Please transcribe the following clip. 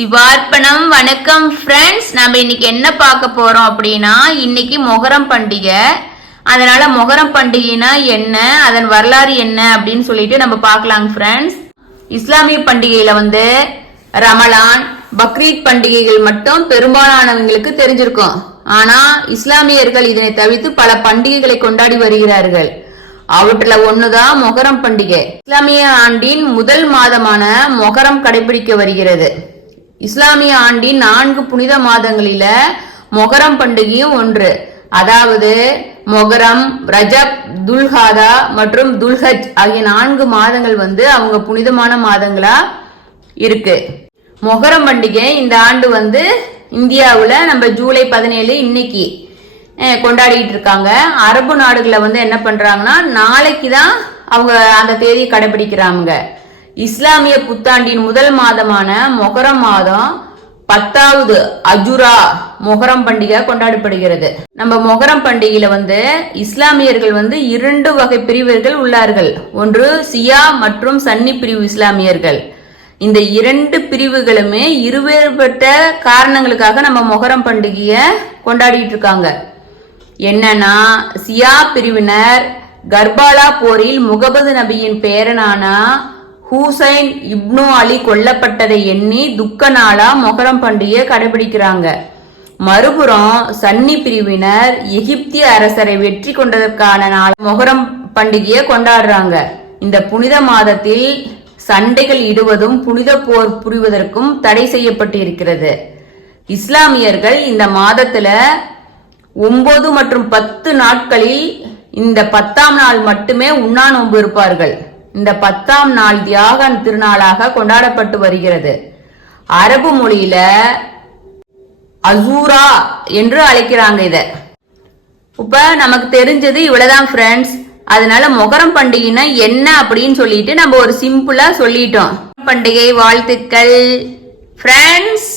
சிவார்ப்பணம். வணக்கம் ஃப்ரெண்ட்ஸ். நம்ம இன்னைக்கு என்ன பார்க்க போறோம் அப்படின்னா, இன்னைக்கு மொஹரம் பண்டிகை. அதனால மொஹரம் பண்டிகைனா என்ன, அதன் வரலாறு என்ன அப்படின்னு சொல்லிட்டு நம்ம பார்க்கலாம் ஃப்ரெண்ட்ஸ். இஸ்லாமிய பண்டிகையில ரமலான், பக்ரீத் பண்டிகைகள் மட்டும் பெரும்பாலானவங்களுக்கு தெரிஞ்சிருக்கும். ஆனா இஸ்லாமியர்கள் இதனை தவிர்த்து பல பண்டிகைகளை கொண்டாடி வருகிறார்கள். அவற்றுல ஒண்ணுதான் மொஹரம் பண்டிகை. இஸ்லாமிய ஆண்டின் முதல் மாதமான மொஹரம் கடைபிடிக்க வருகிறது. இஸ்லாமிய ஆண்டின் 4 புனித மாதங்களில மொஹரம் பண்டிகையும் ஒன்று. அதாவது மொஹரம், ரஜப், துல்ஹாதா மற்றும் துல்ஹஜ் ஆகிய 4 மாதங்கள் அவங்க புனிதமான மாதங்களா இருக்கு. மொஹரம் பண்டிகை இந்த ஆண்டு இந்தியாவுல நம்ம ஜூலை 17 இன்னைக்கு கொண்டாடிட்டு இருக்காங்க. அரபு நாடுகளை என்ன பண்றாங்கன்னா நாளைக்கு தான் அவங்க அந்த தேதி கடைபிடிக்கிறாங்க. இஸ்லாமிய புத்தாண்டின் முதல் மாதமான மொஹரம் மாதம் 10வது அஜுரா மொஹரம் பண்டிகை கொண்டாடப்படுகிறது. நம்ம மொஹரம் பண்டிகையில இஸ்லாமியர்கள் 2 வகை பிரிவர்கள் உள்ளார்கள். ஒன்று சியா மற்றும் சன்னி பிரிவு இஸ்லாமியர்கள். இந்த 2 பிரிவுகளுமே இருவேறுபட்ட காரணங்களுக்காக நம்ம மொஹரம் பண்டிகையை கொண்டாடிட்டு இருக்காங்க. என்னன்னா, சியா பிரிவினர் கர்பாலா போரில் முகமது நபியின் பேரனான ஹுசைன் இப்னு அலி கொல்லப்பட்டதை எண்ணி துக்க நாளா மொஹரம் பண்டிகையை கடைபிடிக்கிறாங்க. மறுபுறம் சன்னி பிரிவினர் எகிப்திய அரசரை வெற்றி கொண்டதற்கான நாள் மொஹரம் பண்டிகையை கொண்டாடுறாங்க. இந்த புனித மாதத்தில் சண்டைகள் இடுவதும் புனித போர் புரிவதற்கும் தடை செய்யப்பட்டு இருக்கிறது. இஸ்லாமியர்கள் இந்த மாதத்துல 9 மற்றும் 10 நாட்களில் இந்த 10ஆம் நாள் மட்டுமே உண்ணா நோன்பு இருப்பார்கள். இந்த 10ஆம் நாள் தியாக திருநாளாக கொண்டாடப்பட்டு வருகிறது. அரபு மொழியில அசூரா என்று அழைக்கிறாங்க. இத இப்ப நமக்கு தெரிஞ்சது இவ்வளவுதான் ஃப்ரெண்ட்ஸ். அதனால மொஹரம் பண்டிகைனா என்ன அப்படின்னு சொல்லிட்டு நம்ம ஒரு சிம்பிளா சொல்லிட்டோம். பண்டிகை வாழ்த்துக்கள் ஃப்ரெண்ட்ஸ்.